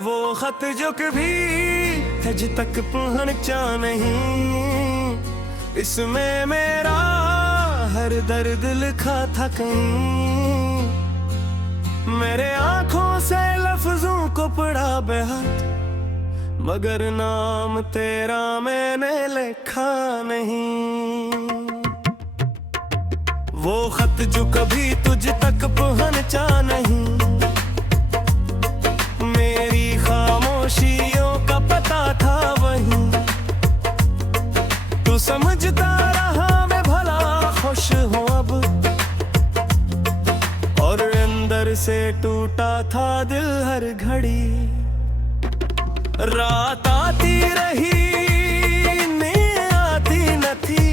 वो खत जो कभी तुझ तक पहुंचा नहीं, इसमें मेरा हर दर्द लिखा था कहीं। मेरे आंखों से लफ्जों को पढ़ा बेहद, मगर नाम तेरा मैंने लिखा नहीं। वो खत जो कभी तुझ तक पहुंचा नहीं, मेरी खामोशियों का पता था वही। तू समझता रहा मैं भला खुश हूँ अब, और अंदर से टूटा था दिल हर घड़ी। रात आती रही नींद आती न थी,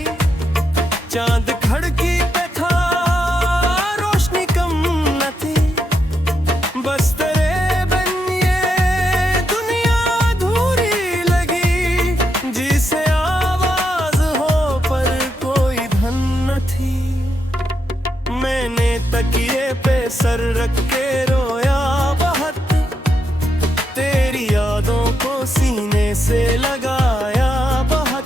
चांद खिड़की पे था रोशनी कम न थी। बस तेरे बिन ये दुनिया अधूरी लगी, जिसे आवाज हो पर कोई धन न थी। मैंने तकिए पे सर रख के रोया बहुत, तेरी यादों को सीने से लगाया बहुत।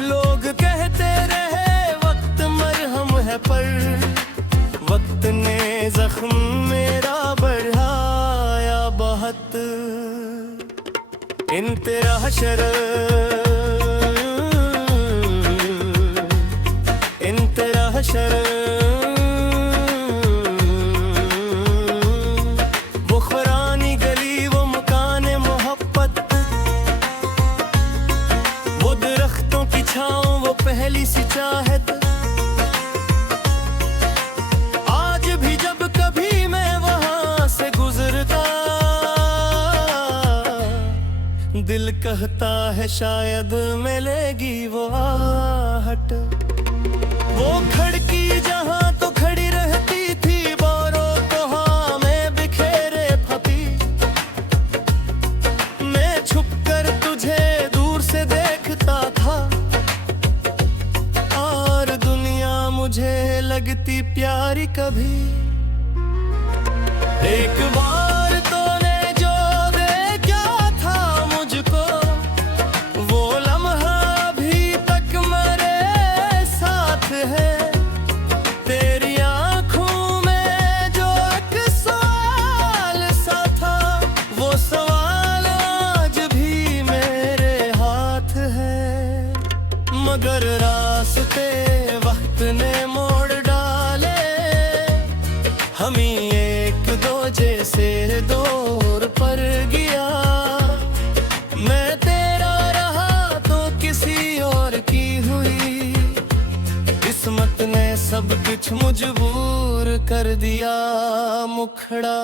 लोग कहते रहे वक्त मरहम है, पर वक्त ने जख्म मेरा बढ़ाया बहुत। इन तेरा हशर, इन तेरा हशर, पहली सी चाहत। आज भी जब कभी मैं वहां से गुजरता, दिल कहता है शायद मिलेगी वो आहट। वो खिड़की जहां तो खड़ी रहती थी, बारों को हाँ में बिखेरे फपी। मैं छुप कर तुझे दूर से देखता था, मुझे लगती प्यारी कभी। एक बार तूने जो दे क्या था मुझको, वो लम्हा अभी तक मेरे साथ है। तेरी आंखों में जो एक सवाल सा था, वो सवाल आज भी मेरे हाथ है। मगर रास्ते वक्त ने मोड़ डाले, हम ही एक दूजे से दूर पर गया। मैं तेरा रहा तो किसी और की हुई, किस्मत ने सब कुछ मजबूर कर दिया मुखड़ा।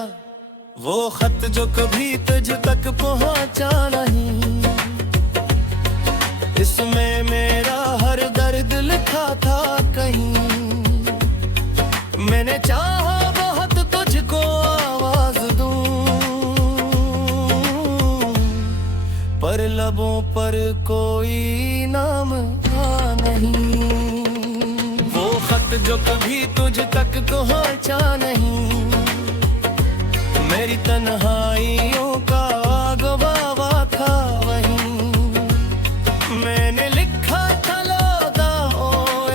वो खत जो कभी तुझ तक पहुंचा नहीं, इसमें मेरा हर दर्द लिखा था कहीं। मैंने चाहा बहुत तुझको आवाज दूं, पर लबों पर कोई नाम था नहीं। वो खत जो कभी तुझ तक पहुंचा नहीं, मेरी तन्हाइयों का गवावा था वहीं। मैंने लिखा था लौटा ओ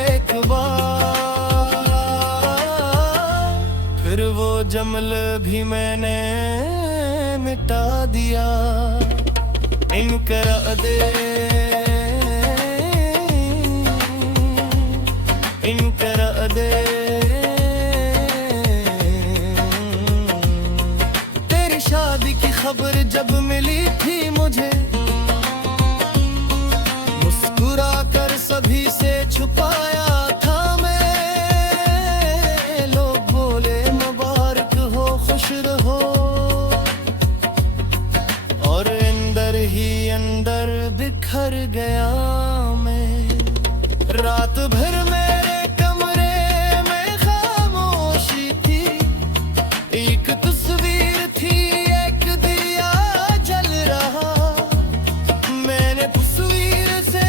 एक बार, फिर वो जमल भी मैंने मिटा दिया। इनकरा दे, इनकरा दे। तेरी शादी की खबर जब मिली थी मुझे, कर सभी से छुपाया था मैं। लोग बोले मुबारक हो खुश रहो, और अंदर ही अंदर बिखर गया मैं। रात भर मेरे कमरे में खामोशी थी, एक तस्वीर थी एक दिया जल रहा। मैंने तस्वीर से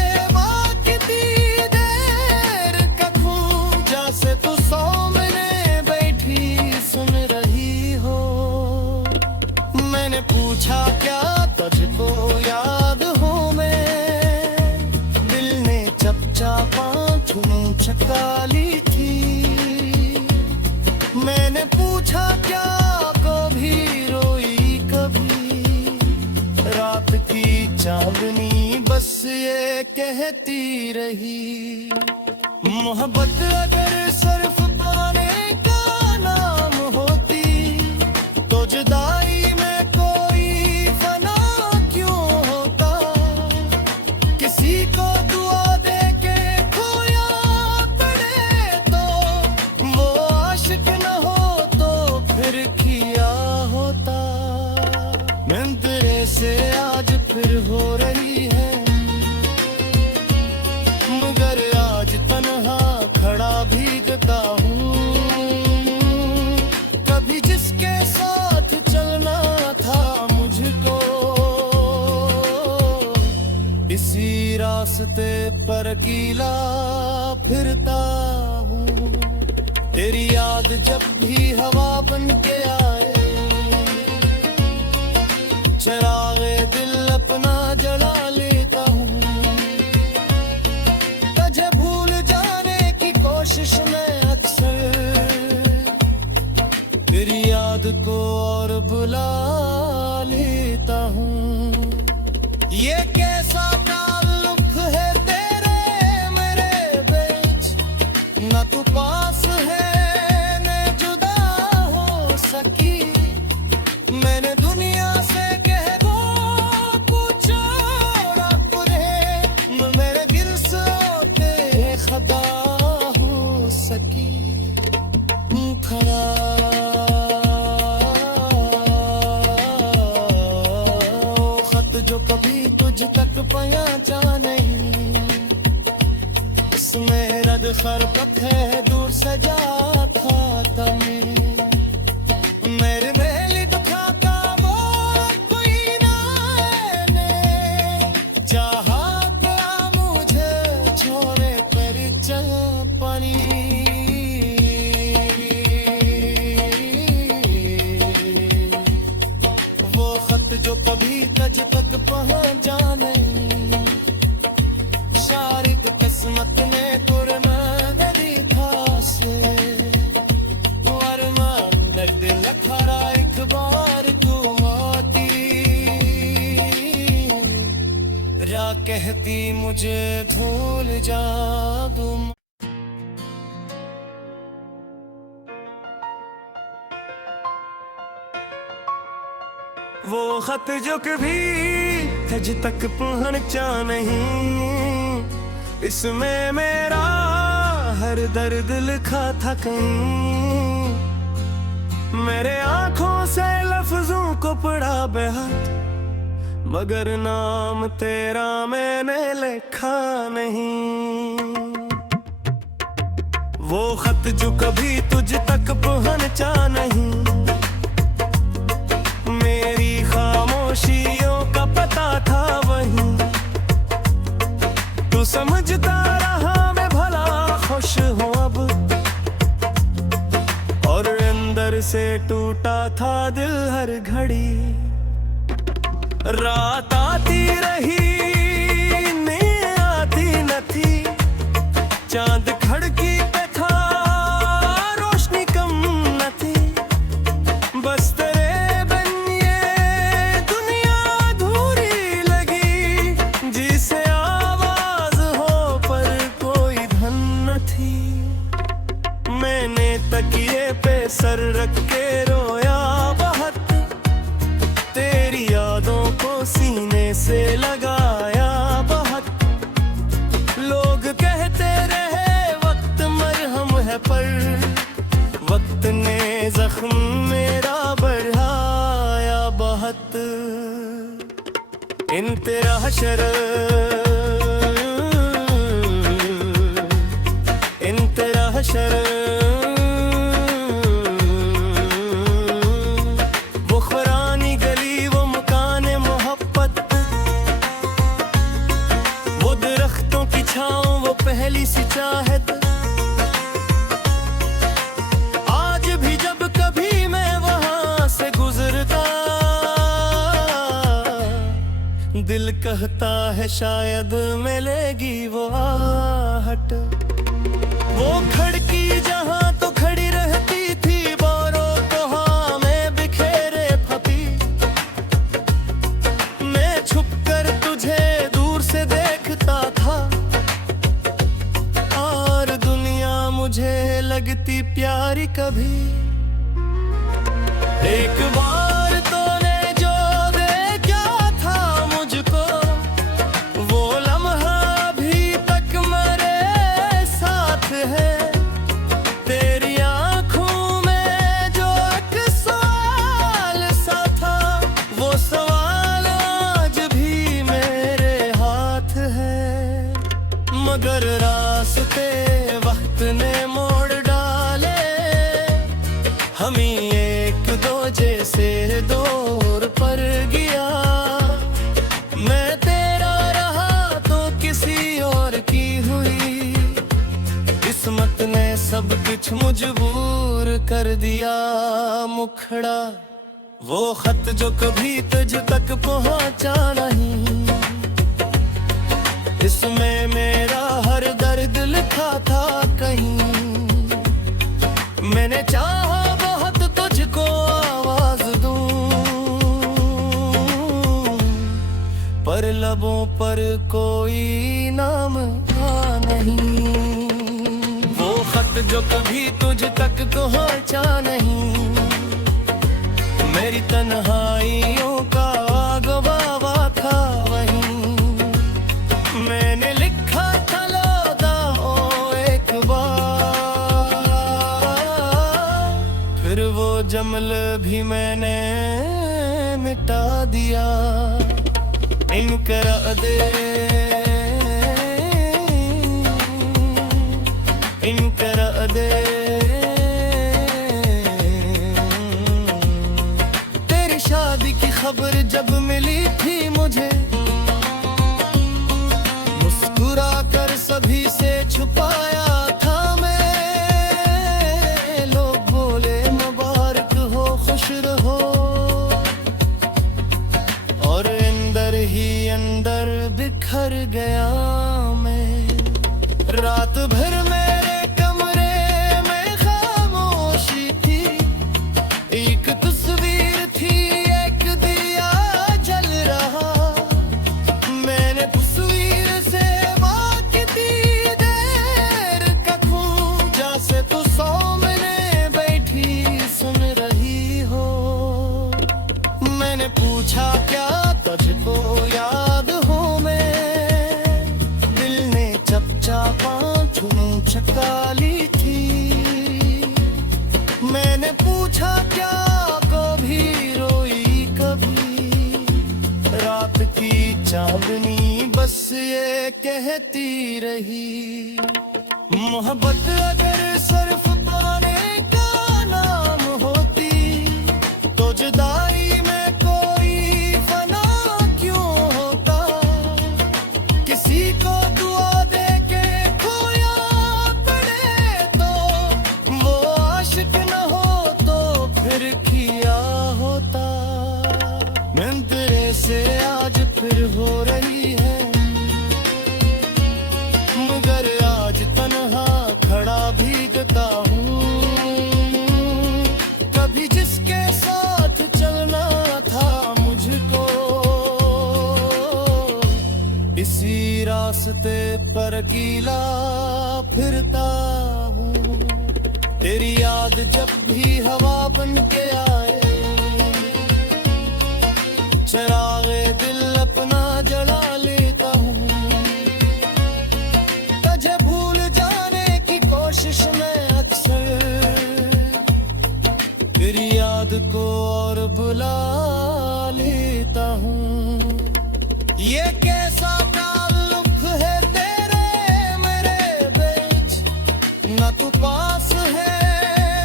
नाखूनों चका ली थी। मैंने पूछा क्या कभी रोई कभी, रात की चांदनी बस ये कहती रही, मोहब्बत अगर सिर्फ पाने का नाम होती तो जुदाई में कोई फना क्यों होता। किसी को दुआ दे के खोया पड़े तो वो आशिक न हो तो फिर किया होता। मंतरे से आज फिर हो रही है, मगर आज तन्हा खड़ा भीगता हूँ। कभी जिसके साथ चलना था मुझको, इसी रास्ते पर अकेला फिरता हूँ। तेरी याद जब भी हवा बन के आए, चरागे दिल अपना जला लेता हूँ। तुझे भूल जाने की कोशिश में अक्सर तेरी याद को और बुला लेता हूँ। ये कैसा ताल्लुक है तेरे मेरे बीच, न तू पास है न जुदा हो सकी। मैंने दुनिया से कह दो कुछ और अपने, मेरे दिल से बेखुदा हो सकी। खड़ा खत जो कभी तुझ तक पहुंचा नहीं, इसमें रद खरकत है दूर से जाता तमें। मेरे मेली दुखा का वो कोई ना ने चाहा क्या मुझे छोड़े पर चल पड़ी। वो खत जो कभी तुझ तक पहुंचा नहीं, शारिक किस्मत ने कुर्बान दी था से। वरमान दर्द लखरा एक बार तू आती, रा कहती मुझे भूल जा तुम। वो खत जो कभी तुझ तक पहुंचा नहीं, इसमें मेरा हर दर्द लिखा था कहीं। मेरे आंखों से लफ्जों को पढ़ा बेहद, मगर नाम तेरा मैंने लिखा नहीं। वो खत जो कभी तुझ तक पहुंचा नहीं, मेरी खामोशियों का पता था वहीं। तू समझता रहा मैं भला खुश हूँ अब, और अंदर से टूटा था दिल हर घड़ी। रात आती रही नींद आती न थी, चांद खड़की पे था रोशनी कम न थी। बस तेरे बिन ये दुनिया अधूरी लगी, जिसे आवाज हो पर कोई धन न थी। मैंने तकिए पे सर रख के रोया बहुत, तेरी यादों को सीने से लगाया बहुत। लोग कहते रहे वक्त मरहम है, पर वक्त ने जख्म मेरा बढ़ाया बहुत। इन तेरा हशर इन तेरा हशर, वो खुरानी गली वो मकान मोहब्बत, वो दरख्तों की छाँव वो पहली सी चाहत। आज भी जब कभी मैं वहां से गुजरता, दिल कहता है शायद मिलेगी वो आहट। लगती प्यारी कभी। एक बार तूने जो देखा था मुझको, वो लम्हा अभी तक मेरे साथ है। तेरी आंखों में जो एक सवाल सा था, वो सवाल आज भी मेरे हाथ है। मगर रास्ते वक्त ने मोड़ डाले, हम ही एक दूजे से दूर पर गया। मैं तेरा रहा तो किसी और की हुई, किस्मत ने सब कुछ मजबूर कर दिया। मुखड़ा वो खत जो कभी तुझ तक पहुंचा नहीं, इसमें मेरा हर दर्द लिखा था कहीं। मैंने चाहा बहुत तुझको आवाज दूं, पर लबों पर कोई नाम था नहीं। वो खत जो कभी तुझ तक पहुंचा नहीं, मेरी तन्हाइयों का गवावा था वहीं। मैंने लिखा था लौटा ओ एक बार, फिर वो जमल भी मैंने मिटा दिया। इनकरा दे, इनकरा दे। तेरी शादी की खबर जब मिली थी मुझे, मुस्कुरा कर सभी से छुपाया था मैं। लोग बोले मुबारक हो, खुश रहो, और अंदर ही अंदर बिखर गया मैं। रात भर मेरे कमरे में खामोशी थी, एक तस्वीर थी, एक दिया जल रहा। मैंने तस्वीर से बात की देर का खूं, जैसे तू सामने बैठी सुन रही हो। मैंने पूछा क्या तुझको याद हूँ मैं, दिल ने चपचापा चुन चका ली थी। मैंने पूछा क्या कभी रोई कभी, रात की चांदनी बस ये कहती रही। मोहब्बत अगर सिर्फ पाने का नाम होती, तो जुदाई में कोई फना क्यों होता। किसी को दुआ दे के खोया पड़े तो वो आशिक न हो तो फिर किया होता। मैं तेरे से आज फिर हो रही है, मगर आज तन्हा खड़ा भीगता हूँ। कभी जिसके साथ चलना था मुझको, इसी रास्ते पर अकेला फिरता हूँ। तेरी याद जब भी हवा बन के आए, चरागे दिल अपना जला लेता हूँ। तुझे भूल जाने की कोशिश में अक्सर तेरी याद को और बुला लेता हूँ। ये कैसा ताल्लुक है तेरे मेरे बीच, न तू पास है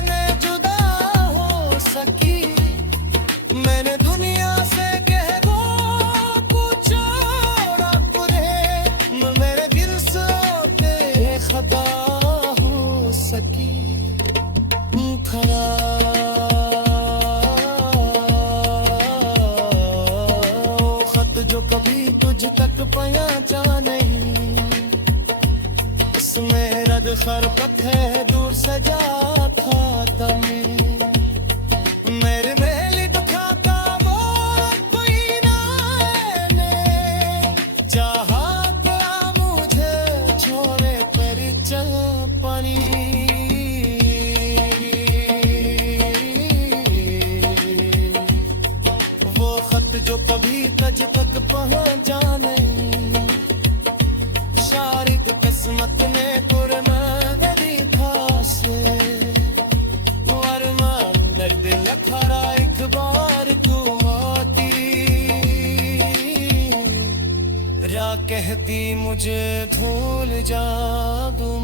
न जुदा हो सकी। मैंने दुनिया से कह दो कुछ छोड़ा पुरे, मेरे दिल से बेखदा हो सकी। खड़ा खत जो कभी तुझ तक पहुंचा नहीं, इसमें रद खरकत है दूर सजा था तमें। मेरे मेल दुखाता वो कोई ना ने, चाहा तो मुझे छोड़े पर चल पानी। किस्मत ने कुर्बान दी खासे अरमान दर्द लखारा एक बार तू आती राह कहती मुझे भूल जा तुम।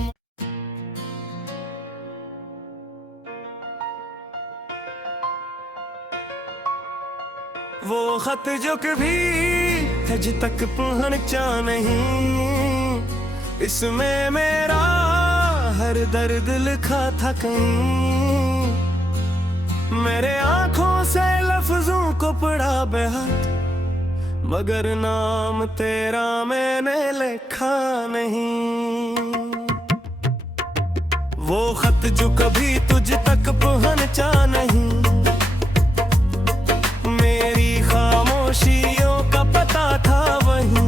वो खत जो कभी तुझ तक पहुंचा नहीं, इसमें मेरा हर दर्द लिखा था कहीं। मेरे आंखों से लफ्जों को पढ़ा बेहात, मगर नाम तेरा मैंने लिखा नहीं। वो खत जो कभी तुझ तक पहुंचा नहीं, खामोशियों का पता था वही।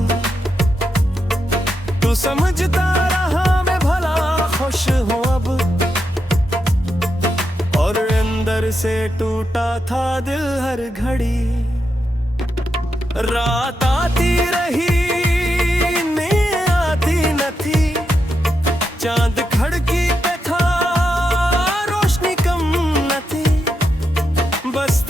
तू समझता रहा मैं भला खुश हूँ अब, और अंदर से टूटा था दिल हर घड़ी। रात आती रही नींद आती न थी, चांद खिड़की पे था रोशनी कम न थी। बस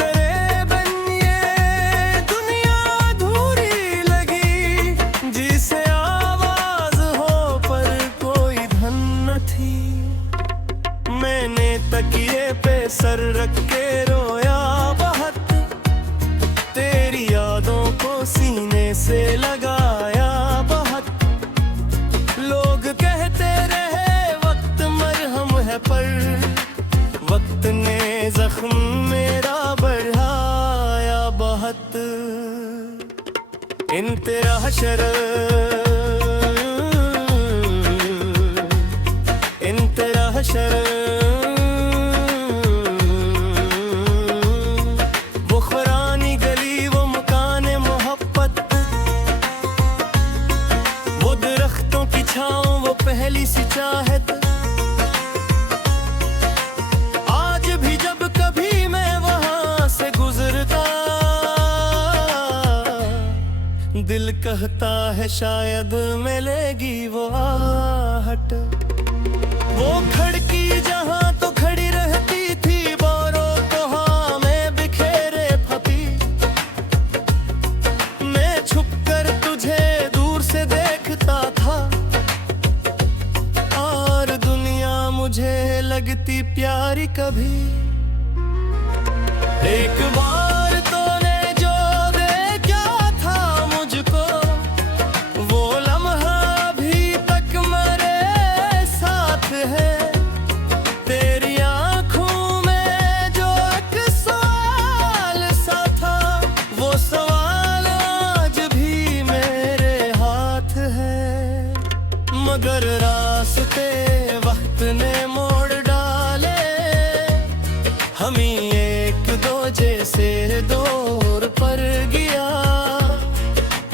मैंने तकिए पे सर रख के रोया बहुत, तेरी यादों को सीने से लगाया बहुत। लोग कहते रहे वक्त मरहम है, पर वक्त ने जख्म मेरा बढ़ाया बहुत। इन तेरा हशर वो खुरानी गली वो मकाने मोहब्बत, वो दरख्तों की छाँव वो पहली सी चाहत। आज भी जब कभी मैं वहां से गुजरता, दिल कहता है शायद मिलेगी वो आहट। वो खिड़की जहां तो खड़ी रहती थी, बोरों को हाँ में बिखेरे फती। मैं छुपकर तुझे दूर से देखता था, और दुनिया मुझे लगती प्यारी कभी। एक बार तूने जो देखा था मुझको, वो लम्हा अभी तक मेरे साथ है। तेरी आंखों में जो एक सवाल सा था, वो सवाल आज भी मेरे हाथ है। मगर रास्ते वक्त ने मोड़ डाले, हम ही एक दो जैसे दूर पर गया।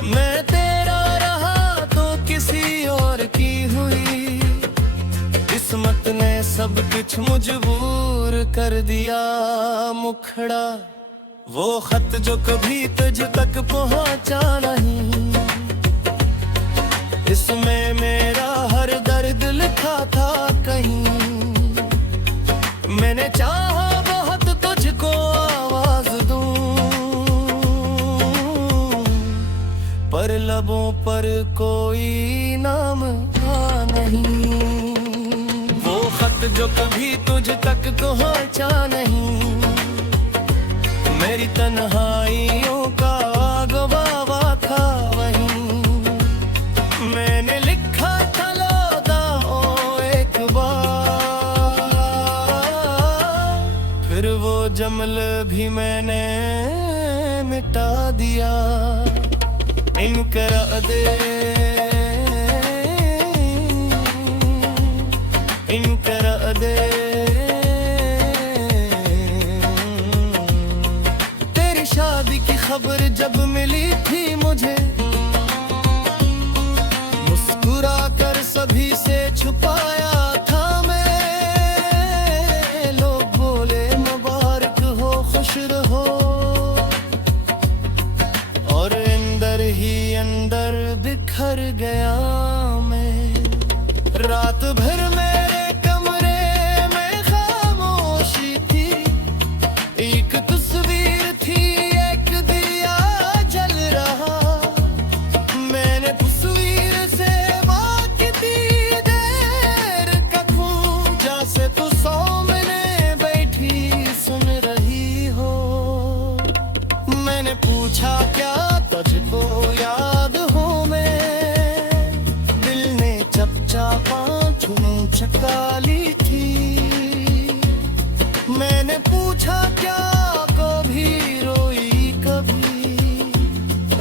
मैं तेरा रहा तो किसी और की हुई, किस्मत ने सब कुछ मजबूर कर दिया मुखड़ा। वो खत जो कभी तुझ तक पहुंचा नहीं, इसमें मेरा हर दर्द लिखा था कहीं। मैंने चाहा बहुत तुझको आवाज दूं, पर लबों पर कोई नाम था नहीं। वो खत जो कभी तुझ तक पहुंचा नहीं, मेरी तन्हाइयों का गवावा था वही। मैंने लिखा था लौटा एक बार, फिर वो जमल भी मैंने मिटा दिया। इनकरा दे इनकरा दे, तेरी शादी की खबर जब मिली थी मुझे, मुस्कुरा कर सभी से छुपाया था मैं। लोग बोले मुबारक हो खुश रहो, और अंदर ही अंदर बिखर गया मैं। काली थी। मैंने पूछा क्या कभी रोई कभी,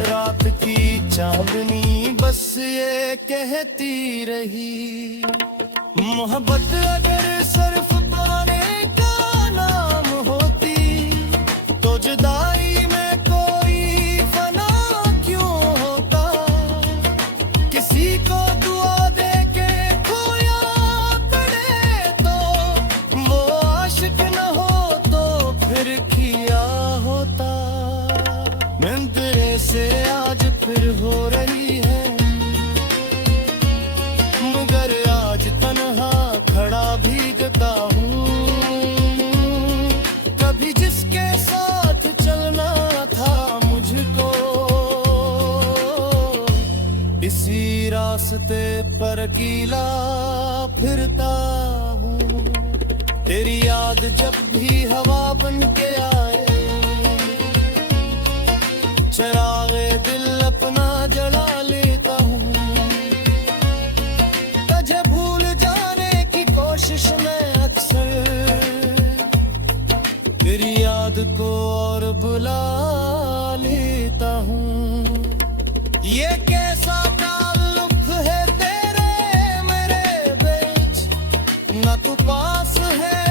रात की चांदनी बस ये कहती रही, मोहब्बत अगर सिर्फ पाने का नाम होती तो जुदाई में कोई फना क्यों होता। किसी को दुआ दे के खोया पड़े तो वो आशिक न हो तो फिर किया होता। मैं तेरे से आज फिर हो रही है, मगर आज तन्हा खड़ा भीगता हूँ। कभी जिसके साथ चलना था मुझको, इसी रास्ते पर अकेला फिरता हूँ। तेरी याद जब भी हवा बन के आए, चरागे दिल अपना जला लेता हूँ। तुझे भूल जाने की कोशिश में अक्सर तेरी याद को और बुला लेता हूँ। ये कैसा ताल्लुक है तेरे मेरे बीच, न तू पास है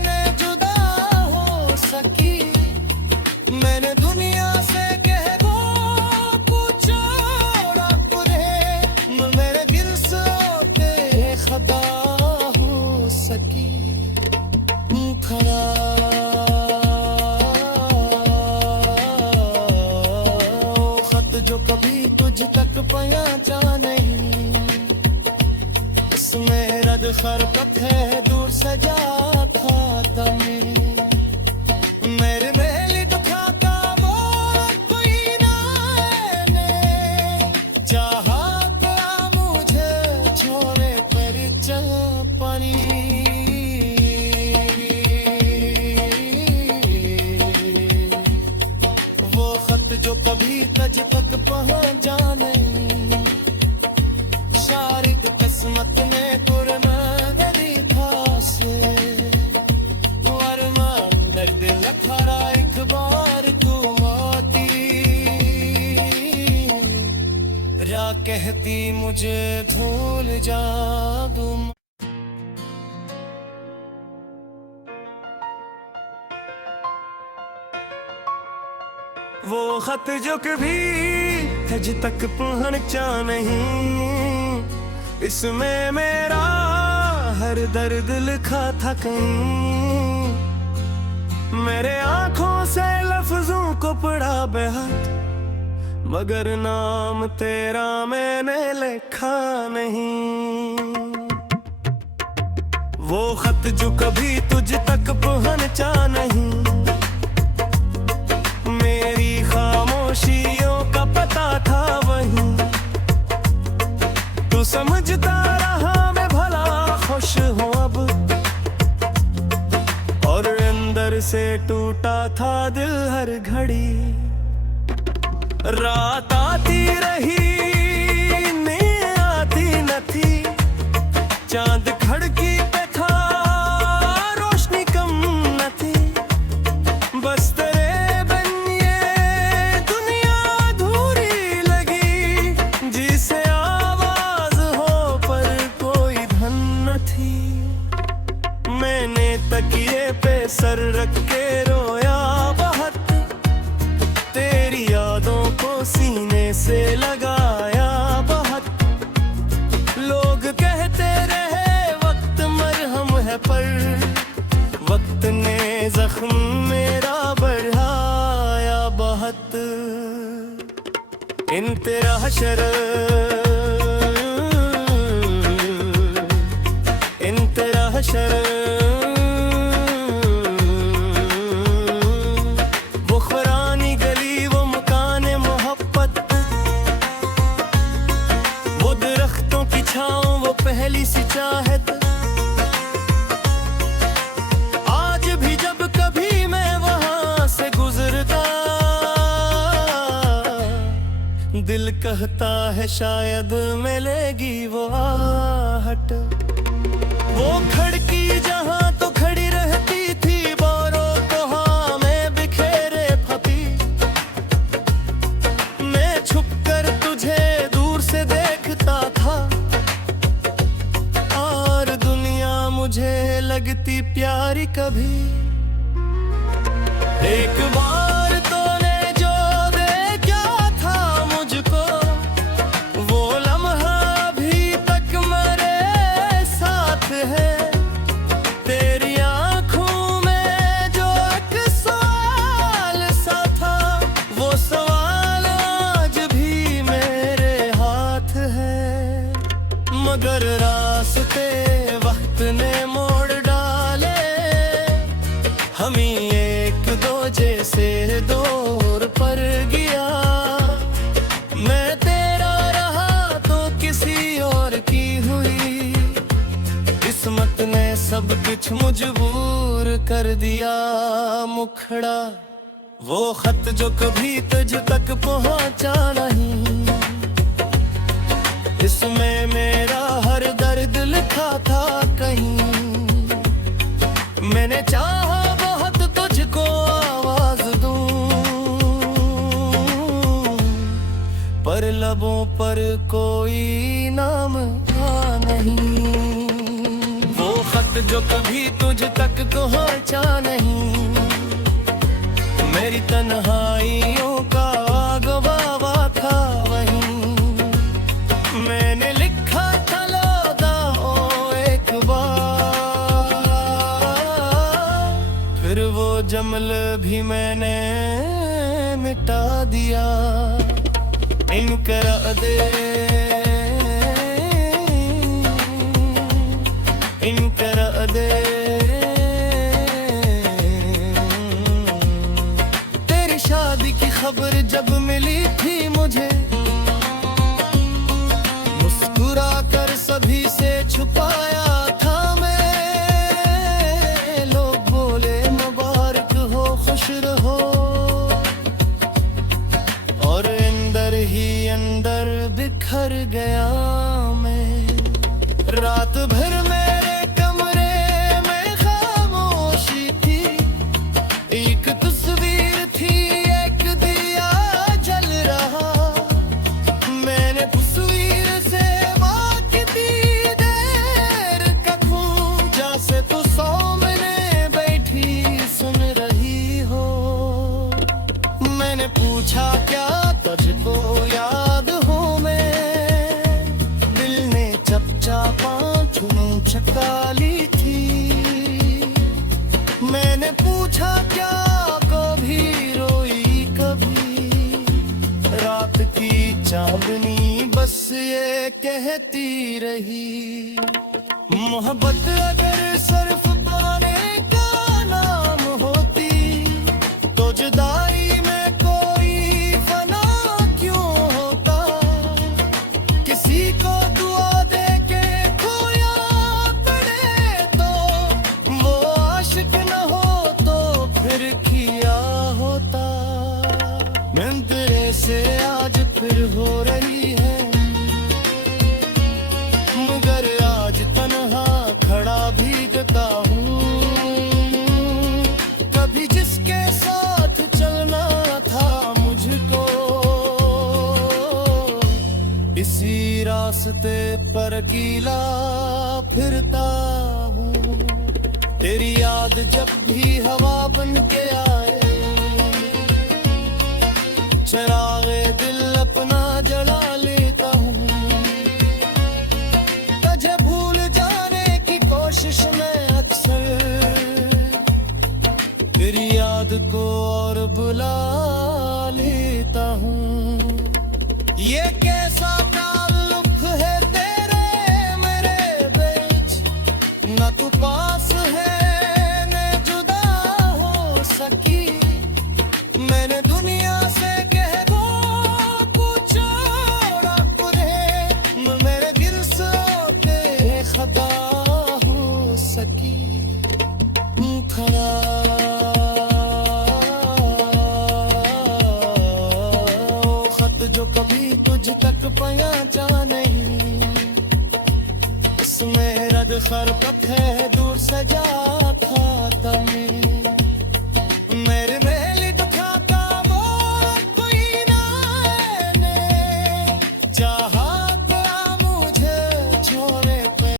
न जुदा हो सकी। मैंने दुनिया से जो कभी तुझ तक पहुंचा नहीं, इसमें रद खरकत है दूर से जाता तमें। मेरे मेली दुखाता वो कोई ना ने, चाहा क्या मुझे छोड़े पर चल पानी। जो कभी तज तक पहुंचा नहीं, शारिक किस्मत ने पुरना देखा से। वरमान दर्द लखारा एक बार तू आती, रा कहती मुझे भूल जा तुम। वो खत जो कभी तज तक पहुंचा नहीं, इसमें मेरा हर दर्द लिखा था कहीं। मेरे आंखों से लफ्जों को पढ़ा बेहद, मगर नाम तेरा मैंने लिखा नहीं। वो खत जो कभी तुझ तक पहुंचा नहीं, मेरी खामोशियों का पता था वही। तू समझता रहा मैं भला खुश हूँ अब, और अंदर से टूटा था दिल हर घड़ी। रात आती रही नींद आती न थी, चांद खिड़की पे था रोशनी कम न थी। बस तेरे बिन ये दुनिया अधूरी लगी, जिसे आवाज हो पर कोई धन न थी। मैंने तकिए पे सर रख के रोया बहुत, तेरी यादों को सीने से लगाया बहुत। लोग कहते रहे वक्त मरहम है, पर वक्त ने जख्म मेरा बढ़ाया बहुत। इन तेरा हशर इन तेरा हशर पहली सी चाहत। आज भी जब कभी मैं वहां से गुजरता, दिल कहता है शायद मिलेगी वो आहट। लगती प्यारी कभी। एक बार तूने जो दे क्या था मुझको, वो लम्हा अभी तक मेरे साथ है। तेरी आंखों में जो एक सवाल सा था, वो सवाल आज भी मेरे हाथ है। मगर रास्ते वक्त ने मोड़ डाले, हम ही एक दूजे से दूर पर गया। मैं तेरा रहा तो किसी और की हुई, किस्मत ने सब कुछ मजबूर कर दिया। मुखड़ा वो खत जो कभी तुझ तक पहुंचा नहीं, इसमें मेरा हर दर्द लिखा था कहीं। मैंने चाहा बहुत तुझको आवाज दूं, पर लबों पर कोई नाम आ नहीं। वो खत जो कभी तुझ तक पहुंचा नहीं, मेरी तन्हाइयों का गवावा था वहीं। मैंने लिखा था लौटाओ एक बार, फिर वो जमल भी मैंने मिटा दिया। इनकरा दे, इनकरा दे। तेरी शादी की खबर जब मिली थी मुझे, मुस्कुरा कर सभी से छुपाया था मैं। लोग बोले मुबारक हो, खुश रहो, और अंदर ही अंदर बिखर गया मैं। रात भर मेरे कमरे में खामोशी थी, एक तस्वीर थी, एक दिया जल रहा। मैंने तस्वीर से वाकिती देर कखूं, जैसे तू सामने बैठी सुन रही हो। मैंने पूछा क्या तुझको याद हो मैं, दिल ने चपचापा चका ली थी। मैंने पूछा क्या कभी रोई कभी, रात की चांदनी बस ये कहती रही। मोहब्बत अगर सिर्फ पाने का नाम होती, तो जुदाई में कोई फना क्यों होता। किसी को दुआ दे के खोया पड़े तो वो आशिक न हो तो फिर किया होता। मैं तेरे से आज फिर हो रही है, मगर आज तन्हा खड़ा भीगता हूँ। कभी जिसके साथ चलना था मुझको, इसी रास्ते पर अकेला फिरता हूँ। तेरी याद जब भी हवा बन के आए, चरागे दिल अपना जला लेता हूँ। तुझे भूल जाने की कोशिश में अक्सर तेरी याद को और बुला लेता हूँ। ये कैसा ताल्लुक है तेरे मेरे बीच, न तू पास है न जुदा हो सकी। मैंने दुनिया से कह दो कुछ और बुरे, मेरे दिल से होते खता हो सकी। खड़ा जो कभी तुझ तक पहुंचा नहीं, इसमें रद खरकत है दूर से जाता था मैं।